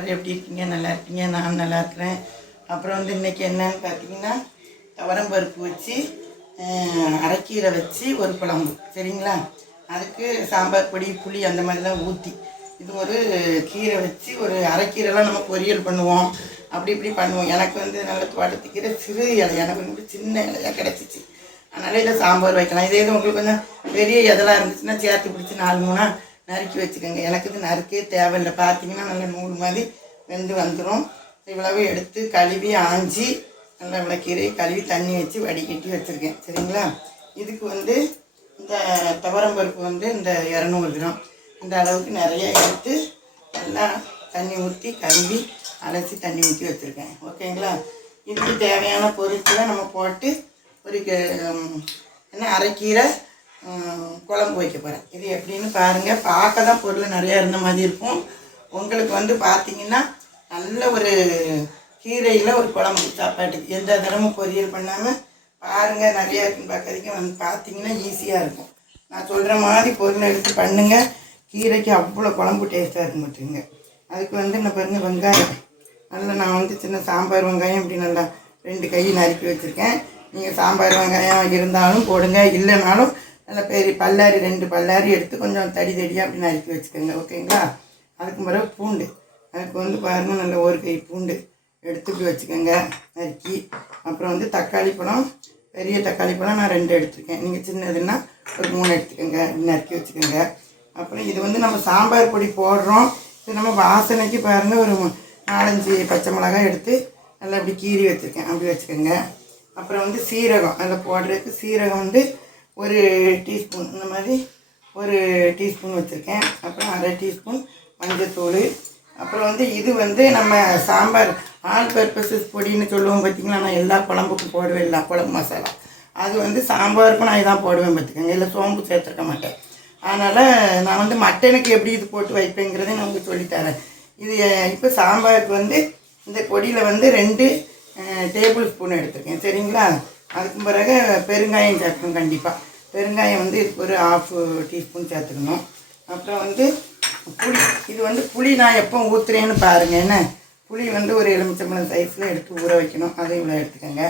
எல்லோரும் எப்படி இருக்கீங்க? நல்லா இருக்கீங்க? நான் நல்லா இருக்கிறேன். அப்புறம் வந்து இன்றைக்கி என்னன்னு பார்த்தீங்கன்னா, துவரம் பருப்பு வச்சு அரைக்கீரை வச்சு ஒரு குழம்பு. சரிங்களா? அதுக்கு சாம்பார் பொடி புளி அந்த மாதிரிலாம் ஊற்றி இது ஒரு கீரை வச்சு ஒரு அரைக்கீரைலாம் நம்ம பொரியல் பண்ணுவோம், அப்படி இப்படி பண்ணுவோம். எனக்கு வந்து நல்ல தோட்டத்துக்கீரை சிறு இலை, எனக்கு வந்து சின்ன இலையாக கிடச்சிச்சு. அதனால் இதை சாம்பார் வைக்கலாம். இதே இது உங்களுக்கு கொஞ்சம் பெரிய இதெல்லாம் இருந்துச்சுன்னா சேர்த்து பிடிச்சி 4 3 நறுக்கி வச்சுக்கோங்க. எனக்கு இது நறுக்கே தேவையில்லை. பார்த்தீங்கன்னா நல்லா நூல் மாதிரி வெந்து வந்துடும். இவ்வளவு எடுத்து கழுவி ஆஞ்சி நல்லா விளக்கீரையை கழுவி தண்ணி வச்சு வடிகட்டி வச்சுருக்கேன். சரிங்களா? இதுக்கு வந்து இந்த துவரம் பருப்பு வந்து இந்த 200 கிராம் இந்த அளவுக்கு நிறைய எடுத்து நல்லா தண்ணி ஊற்றி கழுவி அலசி தண்ணி ஊற்றி வச்சுருக்கேன். ஓகேங்களா? இதுக்கு தேவையான பொருட்களை நம்ம போட்டு ஒரு என்ன அரைக்கீரை குழம்பு வைக்க போகிறேன். இது எப்படின்னு பாருங்கள். பார்க்க தான் பொருள் நிறையா இருந்த மாதிரி இருக்கும். உங்களுக்கு வந்து பார்த்திங்கன்னா நல்ல ஒரு கீரையில் ஒரு குழம்பு சாப்பாட்டுக்கு எந்த தினமும் பொரியல் பண்ணாமல் பாருங்கள். நிறையா இருக்குன்னு பார்க்குறதுக்கு வந்து பார்த்திங்கன்னா ஈஸியாக இருக்கும். நான் சொல்கிற மாதிரி பொருளை எடுத்து பண்ணுங்கள். கீரைக்கு அவ்வளோ குழம்பு டேஸ்ட்டாக இருக்க மாட்டேங்க. அதுக்கு வந்து என்ன பாருங்கள், வெங்காயம் நல்லா நான் வந்து சின்ன சாம்பார் வெங்காயம் இப்படி நல்லா 2 கை நறுக்கி வச்சுருக்கேன். நீங்கள் சாம்பார் வெங்காயம் இருந்தாலும் போடுங்க, இல்லைனாலும் நல்லா பெரிய பல்லாரி 2 பல்லாரி எடுத்து கொஞ்சம் தடி தடியாக அப்படி நறுக்கி வச்சுக்கோங்க. ஓகேங்களா? அதுக்கு பிறகு பூண்டு, அதுக்கு வந்து பாருங்கள் நல்ல 1 கை பூண்டு எடுத்து இப்படி வச்சுக்கோங்க நறுக்கி. அப்புறம் வந்து தக்காளி பழம், பெரிய தக்காளி பழம் நான் 2 எடுத்துருக்கேன். நீங்கள் சின்னதுன்னா ஒரு 3 எடுத்துக்கோங்க, நறுக்கி வச்சுக்கோங்க. அப்புறம் இது வந்து நம்ம சாம்பார் பொடி போடுறோம். இது நம்ம வாசனைக்கு பாருங்கள் ஒரு 4 5 பச்சை மிளகாய் எடுத்து நல்லா இப்படி கீறி வச்சுருக்கேன், அப்படி வச்சுக்கோங்க. அப்புறம் வந்து சீரகம், அதில் போடுறதுக்கு சீரகம் வந்து 1 டீஸ்பூன், இந்த மாதிரி 1 டீஸ்பூன் வச்சுருக்கேன். அப்புறம் 1/2 டீஸ்பூன் மஞ்சத்தூள். அப்புறம் வந்து இது வந்து நம்ம சாம்பார் ஆல் பர்பஸஸ் பொடின்னு சொல்லுவோம் பார்த்திங்களா. நான் எல்லா குழம்புக்கும் போடுவேன், எல்லா குழம்பு மசாலா. அது வந்து சாம்பாருக்கும் நான் இதான் போடுவேன் பார்த்துக்கோங்க. இல்லை சோம்பு சேர்த்துருக்க மாட்டேன். அதனால் நான் வந்து மட்டனுக்கு எப்படி இது போட்டு வைப்பேங்கிறதை நான் உங்களுக்கு சொல்லித்தரேன். இது இப்போ சாம்பாருக்கு வந்து இந்த பொடியில் வந்து 2 டேபிள் ஸ்பூன் எடுத்துருக்கேன். சரிங்களா? அதுக்கு பிறகு பெருங்காயம் சேர்க்கணும். கண்டிப்பாக பெருங்காயம் வந்து இதுக்கு ஒரு 1/2 டீஸ்பூன் சேர்த்துக்கணும். அப்புறம் வந்து புளி, இது வந்து புளி நான் எப்போ ஊற்றுறேன்னு பாருங்கள். என்ன புளி வந்து ஒரு எலுமிச்சம்பழம் சைஸில் எடுத்து ஊற வைக்கணும். அதையும் இவ்வளோ எடுத்துக்கோங்க.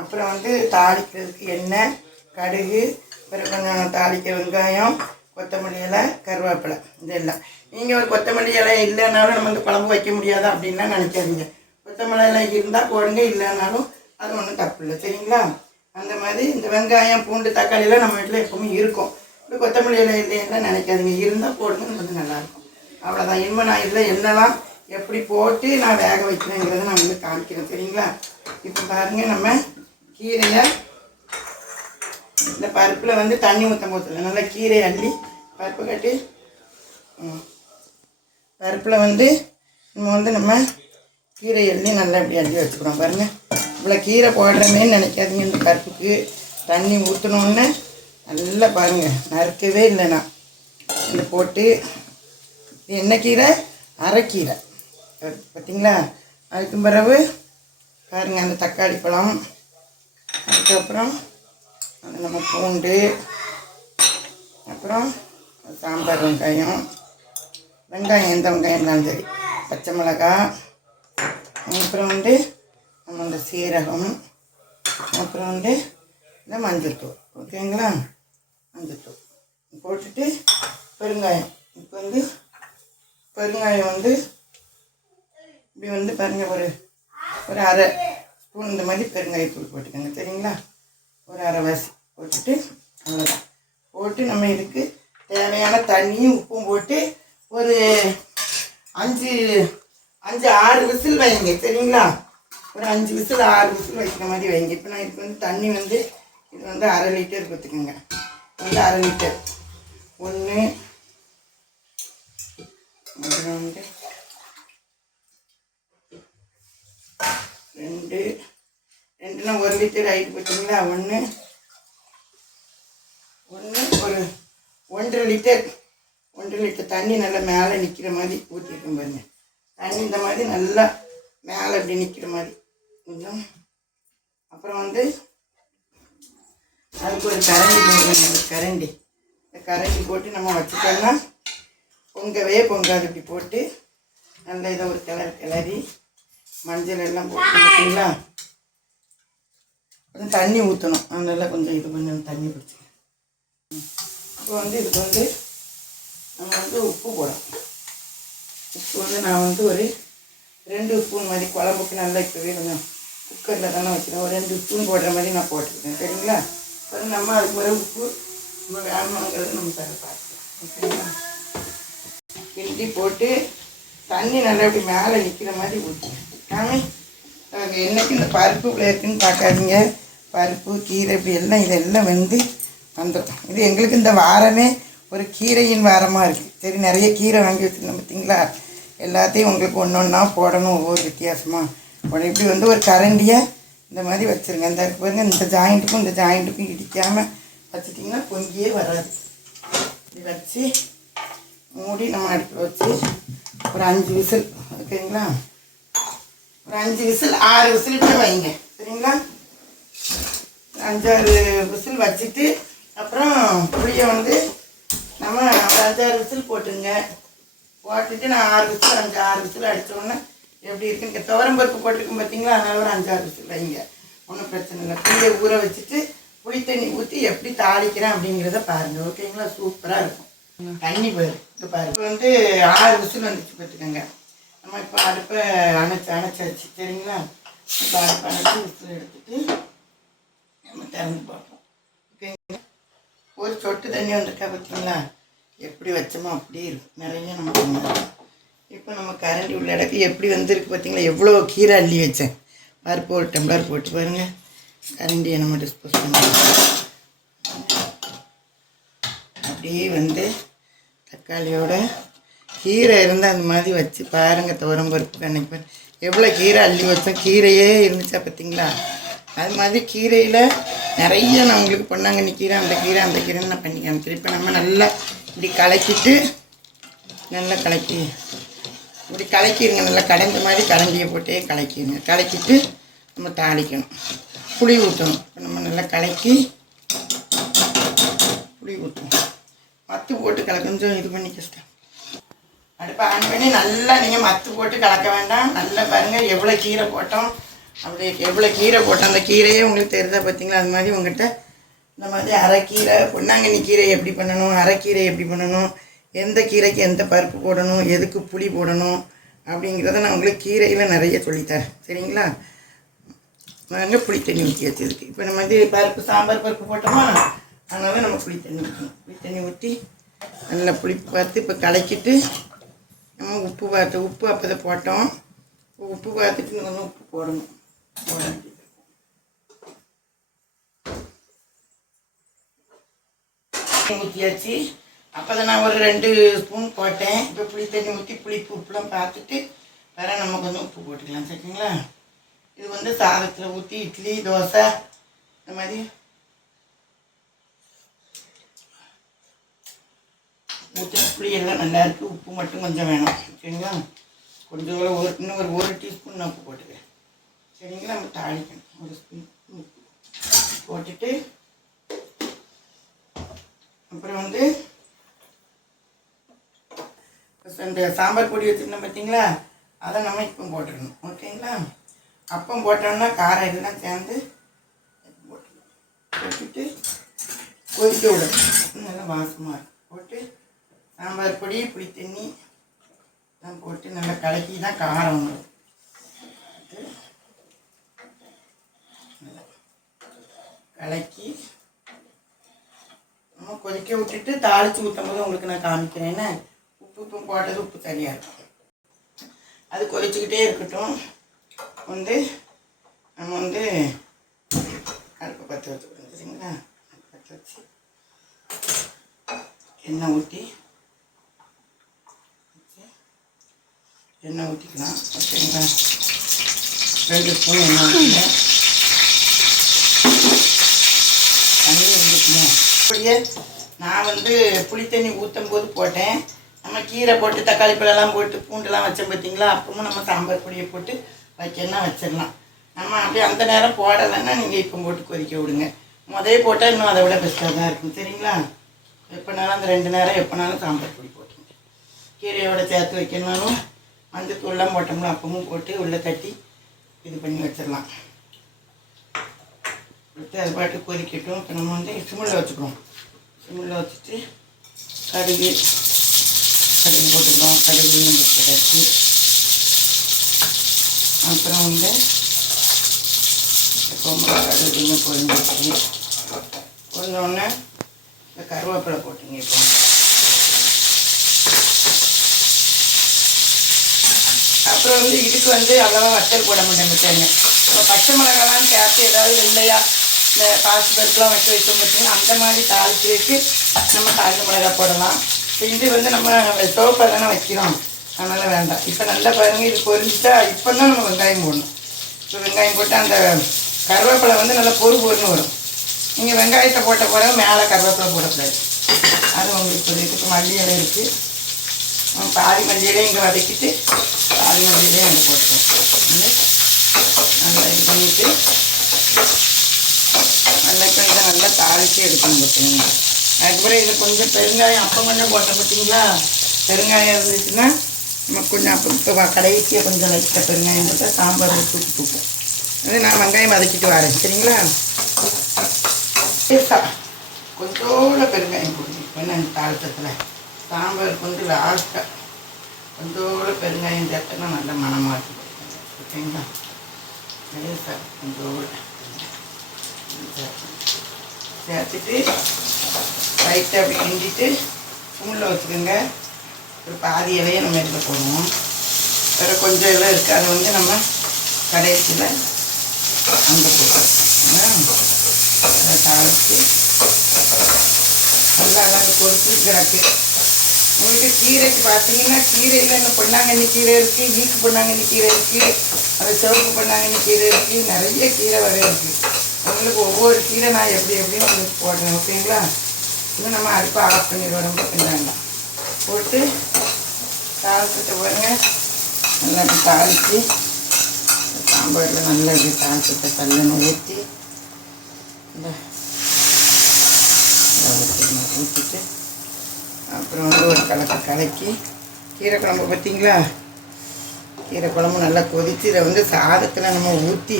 அப்புறம் வந்து தாளிக்கிறதுக்கு எண்ணெய், கடுகு, பிறகு கொஞ்சம் தாளிக்க வெங்காயம், கொத்தமல்லி இலை, கருவேப்பிலை, இதெல்லாம். நீங்கள் ஒரு கொத்தமல்லி இலை இல்லைனாலும் நம்ம வந்து குழம்பு வைக்க முடியாது அப்படின்லாம் நினைக்காதீங்க. கொத்தமல்லி இலை இருந்தால் போடுங்க, இல்லைனாலும் அது ஒன்றும் தப்பு இல்லை. சரிங்களா? அந்த மாதிரி இந்த வெங்காயம் பூண்டு தக்காளியெல்லாம் நம்ம வீட்டில் எப்பவுமே இருக்கும். இப்போ கொத்தமல்லி இலை இல்லைன்னா நினைக்காதீங்க, இருந்தால் போடுங்க, கொஞ்சம் நல்லாயிருக்கும். அவ்வளோதான். இனிமேல் நான் இதில் என்னெல்லாம் எப்படி போட்டு நான் வேக வைக்கிறேங்கிறத நான் வந்து காமிக்கிறேன். சரிங்களா? இப்போ பாருங்கள், நம்ம கீரையை இந்த பருப்பில் வந்து தண்ணி ஊற்ற போதில்லை, நல்லா கீரை அள்ளி பருப்பு கட்டி பருப்பில் வந்து நம்ம கீரை அள்ளி நல்லா இப்படி அள்ளி வச்சுக்கிறோம். பாருங்கள், இவ்வளோ கீரை போடுறமேன்னு நினைக்காதீங்க. இந்த பருப்புக்கு தண்ணி ஊற்றணுன்னு நல்லா பாருங்கள், நறுக்கவே இல்லை நான். இந்த போட்டு என்ன கீரை? அரைக்கீரை. பார்த்திங்களா? அதுக்கு பிறகு பாருங்கள் அந்த தக்காளி பழம், அதுக்கப்புறம் அது நம்ம பூண்டு, அப்புறம் சாம்பார் வெங்காயம், வெங்காயம் எந்த வெங்காயம் இருந்தாலும் சரி, பச்சை மிளகாய், அப்புறம் வந்து நம்ம இந்த சீரகம், அப்புறம் வந்து இந்த மஞ்சள்தூள். ஓகேங்களா? மஞ்சள்தூள் போட்டுட்டு பெருங்காயம். இப்போ வந்து பெருங்காயம் வந்து இப்படி வந்து பாருங்கள் ஒரு 1/2 ஸ்பூன் இந்த மாதிரி பெருங்காயத்தூள் போட்டுக்கோங்க. சரிங்களா? ஒரு 1/2 வாசி போட்டுட்டு அவ்வளோதான். போட்டு நம்ம இதுக்கு தேவையான தண்ணியும் உப்பும் போட்டு ஒரு 5 6 விசில் வைங்க. சரிங்களா? ஒரு 5 விசில் 6 விசில் வைக்கிற மாதிரி வைங்க. இப்போ நான் இதுக்கு வந்து தண்ணி வந்து இது வந்து 1/2 லிட்டர் ஊற்றிக்கோங்க. வந்து 1/2 லிட்டர் 1, அப்புறம் வந்து 2னா 1 லிட்டர் ஆகிட்டு பார்த்தீங்களா? 1 ஒரு 1.5 லிட்டர் 1.5 லிட்டர் தண்ணி நல்லா மேலே நிற்கிற மாதிரி ஊற்றிருக்கேன் பாருங்கள். தண்ணி இந்த மாதிரி நல்லா மேலே இப்படி நிற்கிற மாதிரி கொஞ்சம். அப்புறம் வந்து அதுக்கு ஒரு கரண்டி போடுறேன். இந்த கரண்டி போட்டு நம்ம வச்சுட்டோம்னா பொங்கவே பொங்காது. இப்படி போட்டு நல்ல இதை ஒரு கிளறி மஞ்சள் எல்லாம் போட்டு பார்த்தீங்களா, கொஞ்சம் தண்ணி ஊற்றணும். அதனால் கொஞ்சம் இது கொஞ்சம் தண்ணி பிடிச்சிக்கணும். இப்போ இதுக்கு நம்ம உப்பு போடணும். உப்பு நான் ஒரு 2 ஸ்பூன் மாதிரி குழம்புக்கு நல்லா இப்போவே கொஞ்சம் குக்கரில் தானே வச்சுருக்கேன். ஒரு 2 ஸ்பூன் போடுற மாதிரி நான் போட்டுருக்கேன். சரிங்களா? அப்புறம் நம்ம அதுக்கு பிறகு உப்பு நம்ம வேணுங்கிறது நம்ம தர பார்த்துக்கலாம். ஓகேங்களா? கிண்டி போட்டு தண்ணி நல்லா இப்படி மேலே நிற்கிற மாதிரி ஊற்றணும். என்றைக்கு இந்த பருப்பு இவ்வளோ இருக்குன்னு பார்க்காதீங்க. பருப்பு கீரை இப்படி எல்லாம் இதெல்லாம் வந்துடும். இது எங்களுக்கு இந்த வாரமே ஒரு கீரையின் வாரமாக இருக்குது. சரி, நிறைய கீரை வாங்கி வச்சுருந்தோம் பார்த்தீங்களா, எல்லாத்தையும் உங்களுக்கு ஒன்று ஒன்றா போடணும், ஒவ்வொரு வித்தியாசமாக போடணும். இப்படி ஒரு கரண்டியை இந்த மாதிரி வச்சுருங்க. இந்த பாருங்க, இந்த ஜாயிண்ட்டுக்கும் இந்த ஜாயிண்ட்டுக்கும் இடிக்காமல் வச்சுட்டிங்கன்னா பொங்கியே வராது. இப்படி வச்சு மூடி நம்ம அடுப்பில் வச்சு ஒரு 5 விசில், ஓகேங்களா? ஒரு 5 விசில் 6 விசில்கிட்ட வைங்க. சரிங்களா? 5-6 விசில் வச்சுட்டு அப்புறம் புளியை நம்ம ஒரு 5-6 விசில் போட்டுங்க. போட்டுட்டு நான் 6 விசில் 5-6 விசில் அடித்தோன்னே எப்படி இருக்குன்னு துவரம் பருப்பு போட்டிருக்கோம் பார்த்தீங்களா, அதனால் ஒரு 5-6 விசில் வைங்க. ஒன்றும் பிரச்சனை இல்லை. புளியை ஊற வச்சுட்டு புளி தண்ணி ஊற்றி எப்படி தாளிக்கிறேன் அப்படிங்கிறத பாருங்கள். ஓகேங்களா? சூப்பராக இருக்கும். தண்ணி போயிடும். இப்போ பாரு, இப்போ 6 விசில் வந்துச்சு பார்த்துக்கோங்க. நம்ம இப்போ அடுப்பை அணைச்சாச்சு. சரிங்களா? இப்போ அடுப்பை அணைச்சி விசில் எடுத்துட்டு நம்ம திறந்து பார்ப்போம். ஓகேங்களா? ஒரு சொட்டு தண்ணி வந்துருக்கா பார்த்தீங்களா, எப்படி வச்சோமோ அப்படியே இருக்கும். நிறைய நம்ம இப்போ நம்ம கரண்டி உள்ள இடக்கு எப்படி வந்திருக்கு பார்த்தீங்களா, எவ்வளோ கீரை அள்ளி வச்சேன். பருப்பு ஒரு டம்ளர் போட்டு பாருங்கள். கரண்டியை நம்ம டிஸ்போஸ் பண்ணி அப்படியே தக்காளியோட கீரை இருந்தால் அந்த மாதிரி வச்சு பாருங்கள். துவரம் பருப்பு அன்னைக்கு எவ்வளோ கீரை அள்ளி வச்சோம். கீரையே இருந்துச்சா பார்த்தீங்களா, அது மாதிரி கீரையில் நிறைய நான் உங்களுக்கு பொன்னாங்கண்ணி கீரை, அந்த கீரைன்னு நான் பண்ணி காமிக்கிறேன். இப்போ நம்ம நல்லா இப்படி கலக்கிட்டு நல்லா இப்படி கலக்கிடுங்க. நல்லா கடைஞ்ச மாதிரி கரண்டியை போட்டே கலக்கிடுங்க. கலக்கிட்டு நம்ம தாளிக்கணும். புளி ஊற்றணும். இப்போ நம்ம நல்லா கலக்கி புளி ஊற்றணும். மத்து போட்டு கொஞ்சம் இது பண்ணி கஷ்டம். அடுப்பை ஆன் பண்ணி நல்லா நீங்கள் மத்து போட்டு கலக்க வேண்டாம். நல்லா பாருங்கள் எவ்வளோ கீரை போட்டோம். அப்படி எவ்வளோ கீரை போட்டோம். அந்த கீரையே உங்களுக்கு தெரிஞ்சா பார்த்தீங்களா, அது மாதிரி உங்கள்கிட்ட இந்த மாதிரி அரைக்கீரை, பொன்னாங்கண்ணி கீரை எப்படி பண்ணணும், அரைக்கீரை எப்படி பண்ணணும், எந்த கீரைக்கு எந்த பருப்பு போடணும், எதுக்கு புளி போடணும் அப்படிங்கிறத நான் உங்களுக்கு கீரையில் நிறைய சொல்லித்தரேன். சரிங்களா? நாங்கள் புளி தண்ணி ஊற்றி வச்சதுக்கு இப்போ நம்ம பருப்பு சாம்பார் பருப்பு போட்டோமா, அதனால நம்ம புளி தண்ணி ஊற்றணும். புளி தண்ணி ஊற்றி நல்லா புளிப்பு பார்த்து இப்போ கலக்கிட்டு நம்ம உப்பு அப்போ தான் போட்டோம். உப்பு பார்த்துட்டு கொஞ்சம் உப்பு போடணும். ஊற்றியாச்சு. அப்போ தான் நான் ஒரு 2 ஸ்பூன் போட்டேன். இப்போ புளி தண்ணி ஊற்றி புளிப்பு உப்புலாம் பார்த்துட்டு வேறு நம்ம கொஞ்சம் உப்பு போட்டுக்கலாம். சரிங்களா? இது சாதத்தில் ஊற்றி இட்லி, தோசை இந்த மாதிரி ஊற்றி புளியெல்லாம் நல்லா இருக்குது. உப்பு மட்டும் கொஞ்சம் வேணும். சரிங்களா? கொஞ்சம் இன்னும் ஒரு 1 டீஸ்பூன் நான் உப்பு போட்டுக்கிறேன். சரிங்களா? நம்ம தாளிக்கணும். 1 ஸ்பூன் உப்பு போட்டுட்டு அப்புறம் இந்த சாம்பார் பொடி வச்சுருந்தோம் பார்த்தீங்களா, அதை நம்ம இப்போ போட்டுடணும். ஓகேங்களா? அப்பம் போட்டோம்னா காரம் எல்லாம் சேர்ந்து போட்டுட்டு கொதிக்க விடணும். நல்லா வாசமாக இருக்கும். போட்டு சாம்பார் பொடி, புளி தண்ணி எல்லாம் போட்டு நல்லா கலக்கி தான் காரம் வரும். கலக்கி நம்ம கொதிக்க விட்டுட்டு தாளித்து ஊற்றும் போது உங்களுக்கு நான் காமிக்கிறேன்னா, உப்பு போட்டது உப்பு சரியாக இருக்கும். அது கொதிச்சுக்கிட்டே இருக்கட்டும். நம்ம அடுப்பை பற்ற வச்சுக்கணும். சரிங்களா? பற்ற வச்சு எண்ணெய் ஊற்றிக்கலாம். ஓகேங்களா? 2 ஸ்பூன் எண்ணெய் ஊற்றிக்கலாம். தண்ணி ஊற்றிக்கணும். அப்படியே நான் புளி தண்ணி ஊற்றும் போது போட்டேன். நம்ம கீரை போட்டு தக்காளி பழம்லாம் போட்டு பூண்டெல்லாம் வச்சோம் பார்த்தீங்களா, அப்பவும் நம்ம சாம்பார் பொடியை போட்டு வைக்கணும்னா வச்சிடலாம். நம்ம அப்படியே அந்த நேரம் போடலைன்னா நீங்கள் இப்போ போட்டு கொதிக்க விடுங்க. போட்டால் இன்னும் அதை விட பெஸ்ட்டாக தான் இருக்கும். சரிங்களா? எப்போனாலும் அந்த 2 நேரம் எப்போனாலும் சாம்பார் பொடி போட்டுங்க. கீரையோட சேர்த்து வைக்கணும்னாலும் மஞ்சத்தூள்லாம் போட்டோம்னா அப்பவும் போட்டு உள்ளே தட்டி இது பண்ணி வச்சிடலாம். விட்டு அது பாட்டு கொதிக்கட்டும். இப்போ நம்ம வந்து சிம்மில் வச்சுக்கிறோம். சிம்மில் வச்சுட்டு கடுகு போட்டுக்கிறோம். கடுகு நம்ம போட்டாச்சு. அப்புறம் வந்து இப்போ கடுகு பொரிஞ்சிச்சு. பொரிஞ்சோடனே இந்த கருவேப்பிலை போட்டுங்க. இப்போ அப்புறம் வந்து இதுக்கு வந்து அவ்வளோவா வத்தல் போட மாட்டேன். தேங்க இப்போ பச்சை மிளகாலாம் சேர்த்து ஏதாவது வெள்ளையா இந்த பாசி பருப்புலாம் வைக்க பார்த்தீங்கன்னா அந்த மாதிரி தாளிச்சு நம்ம காய்ந்த மிளகா போடலாம். இப்போ இது வந்து நம்ம சோப்பாக தானே வைக்கிறோம், அதனால் வேண்டாம். இப்போ நல்லா பாருங்கள், இது பொரிஞ்சிட்டா இப்போ தான் நம்ம வெங்காயம் போடணும். இப்போ வெங்காயம் போட்டு அந்த கருவேப்பிலை வந்து நல்லா பொறுன்னு வரும். நீங்கள் வெங்காயத்தை போட்ட பிறகு மேலே கருவேப்பிலை போடக்கூடாது. அது உங்களுக்கு இப்போ மல்லி இலை இருக்குது. பாதி மல்லி இலையும் இங்கே வதக்கிட்டு பாதி மல்லி இலையும் அங்கே போட்டுருவோம். நல்லா இது பண்ணிவிட்டு நல்லா இப்போ இதை நல்லா தாளித்து எடுக்கணும் பார்த்தீங்கன்னா. அதுக்கப்புறம் இதில் கொஞ்சம் பெருங்காயம் அப்போ கொஞ்சம் போட்ட பார்த்தீங்களா. பெருங்காயம் இருந்துச்சுன்னா நம்ம கொஞ்சம் அப்போ இப்போ கடைசியாக கொஞ்சம் லைட்டாக பெருங்காயம் போட்டால் சாம்பார் தூக்கும். அது நான் வெங்காயம் வதக்கிட்டு வரேன், சரிங்களா. கொஞ்சோட பெருங்காயம் போடுங்க. இப்போ நான் தாளித்தத்தில் சாம்பாருக்கு வந்து லாஸ்ட்டாக கொஞ்சோட பெருங்காயம் சேர்த்தனா நல்ல மணமாக இருக்கும், ஓகேங்களா. கொஞ்சோட சேர்த்துட்டு லைட்டாக அப்படி கிண்டிட்டு ஸ்பூனில் வச்சுக்கோங்க. ஒரு பாதி இலையை நம்ம இதில் போடுவோம். வேறு கொஞ்சம் இலை இருக்குது, அதை வந்து நம்ம கடைசியில் அங்கே போட்டுருக்கோம். அதை தாளித்து நல்லா அழகாக கொதிச்சு கிடக்கு. உங்களுக்கு கீரைக்கு பார்த்தீங்கன்னா கீரையில் இந்த பொன்னாங்கண்ணி கீரை இருக்குது, வீக்கு பொன்னாங்கண்ணி கீரை இருக்குது, அது சிவப்பு பொன்னாங்கண்ணி கீரை இருக்குது, நிறைய கீரை வகை இருக்குது. உங்களுக்கு ஒவ்வொரு கீரை நான் எப்படின்னு உங்களுக்கு போடுறேன், ஓகேங்களா. இன்னும் நம்ம அடுப்பை ஆஃப் பண்ணிடுவோம். ரொம்ப வேண்டாம் போட்டு தாளிச்சுட்டு பாருங்க. நல்லா இப்படி தாளித்து சாம்பாரில் நல்லா இப்படி தாளிச்சத்தை கல்லெண்ணை ஊற்றி ஊற்றிட்டு அப்புறம் வந்து ஒரு கலக்கி கீரை குழம்பு பார்த்தீங்களா. கீரை குழம்பு நல்லா கொதித்து இதை வந்து சாதத்தில் நம்ம ஊற்றி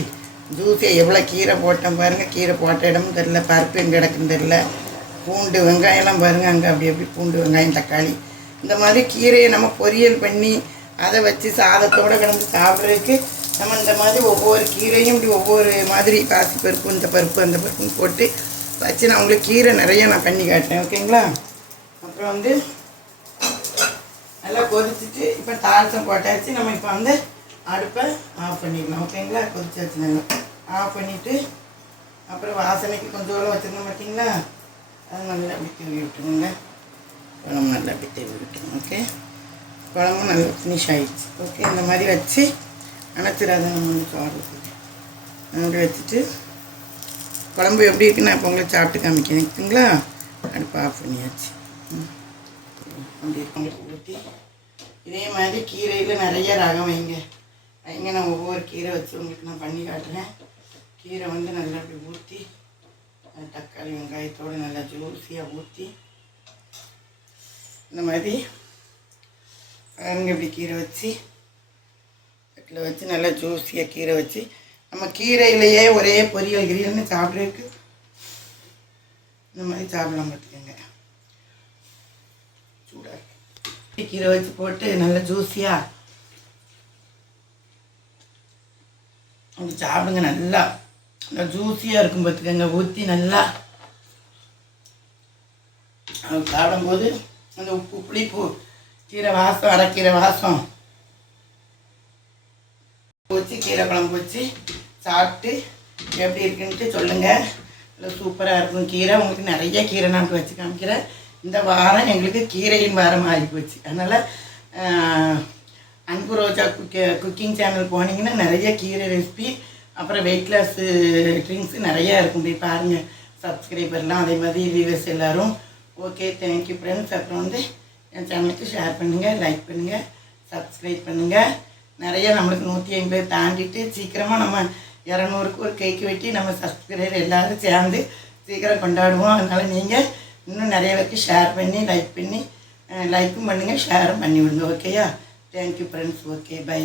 ஜூஸை எவ்வளோ கீரை போட்டோம் பாருங்கள். கீரை போட்ட இடமும் தெரில, பருப்பு எங்கே கிடக்குன்னு தெரில. பூண்டு வெங்காயம்லாம் பாருங்கள், அங்கே அப்படி பூண்டு வெங்காயம் தக்காளி இந்த மாதிரி கீரையை நம்ம பொரியல் பண்ணி அதை வச்சு சாதத்தோடு கிடந்து சாப்பிட்றதுக்கு நம்ம இந்த மாதிரி ஒவ்வொரு கீரையும் இப்படி ஒவ்வொரு மாதிரி பாசி பருப்பு இந்த பருப்பு அந்த பருப்புன்னு போட்டு வச்சு நான் உங்களுக்கு கீரை நிறைய நான் பண்ணி காட்டுறேன், ஓகேங்களா. அப்புறம் வந்து நல்லா கொதிச்சுட்டு இப்போ தாளிச்சம் போட்டாச்சு. நம்ம இப்போ வந்து அடுப்பை ஆஃப் பண்ணிடலாம், ஓகேங்களா. கொதிச்சாச்சு நல்லா ஆஃப் பண்ணிவிட்டு அப்புறம் வாசனைக்கு கொஞ்சம் வச்சுருந்தோம் பார்த்தீங்களா, அது நல்லா அப்படி திருவி விட்டுருங்க. குழம்பு நல்லா அப்படி திருவி விட்டுருங்க, ஓகே. குழம்பு நல்லா ஃபினிஷ் ஆகிடுச்சு, ஓகே. இந்த மாதிரி வச்சு அணைச்சிடாத நம்ம வந்து சாப்பிட்டு அப்படி வச்சுட்டு குழம்பு எப்படி இருக்குன்னு இப்போ உங்களுக்கு சாப்பிட்டு காமிக்கிறேன், ஓகேங்களா. அடுப்பு ஆஃப் பண்ணியாச்சு. அப்படி உங்களுக்கு ஊற்றி இதே மாதிரி கீரையில் நிறைய ரகம் வைங்க. நான் ஒவ்வொரு கீரை வச்சு உங்களுக்கு நான் பண்ணி காட்டுறேன். கீரை வந்து நல்லா அப்படி ஊற்றி தக்காளி வெங்காயத்தோடு நல்லா ஜூஸியாக ஊற்றி இந்த மாதிரி இப்படி கீரை வச்சு தட்டில் வச்சு நல்லா ஜூஸியாக கீரை வச்சு நம்ம கீரையிலையே ஒரே பொரியல் கிரியல்னு சாப்பிட்றதுக்கு இந்த மாதிரி சாப்பிடலாம் பார்த்துக்கோங்க. சூடாக கீரை வச்சு போட்டு நல்லா ஜூஸியாக அப்படி சாப்பிடுங்க. நல்லா ஜூஸியாக இருக்கும் பார்த்துக்கோங்க. ஊற்றி நல்லா சாப்பிடும்போது அந்த உப்பு புளிப்பு கீரை வாசம் அரைக்கீரை வாசம் வச்சு கீரை குழம்பு வச்சு சாப்பிட்டு எப்படி இருக்குன்ட்டு சொல்லுங்கள். நல்லா சூப்பராக இருக்கும் கீரை. உங்களுக்கு நிறைய கீரை நான் வச்சு காமிக்கிறேன். இந்த வாரம் எங்களுக்கு கீரையின் வாரம் ஆகி போச்சு. அதனால் அன்பு ரோஜா குக்கிங் சேனல் போனீங்கன்னா நிறைய கீரை ரெசிபி அப்புறம் வெயிட் லாஸ் ட்ரிங்க்ஸு நிறையா இருக்கும். போய் பாருங்கள், சப்ஸ்கிரைபர்லாம் அதே மாதிரி வியூவர்ஸ் எல்லோரும். Okay, thank you friends. அப்புறம் வந்து என் சேனலுக்கு ஷேர் பண்ணுங்கள், லைக் பண்ணுங்கள், சப்ஸ்கிரைப் பண்ணுங்கள். நிறைய நம்மளுக்கு 150 தாண்டிட்டு சீக்கிரமாக நம்ம 200க்கு ஒரு கேக்கு வெட்டி நம்ம சப்ஸ்கிரைபர் எல்லோரும் சேர்ந்து சீக்கிரம் கொண்டாடுவோம். அதனால் நீங்கள் இன்னும் நிறைய பேருக்கு ஷேர் பண்ணி லைக்கும் பண்ணுங்கள், ஷேரும் பண்ணி விடுங்க, ஓகேயா. Thank you friends. Okay bye.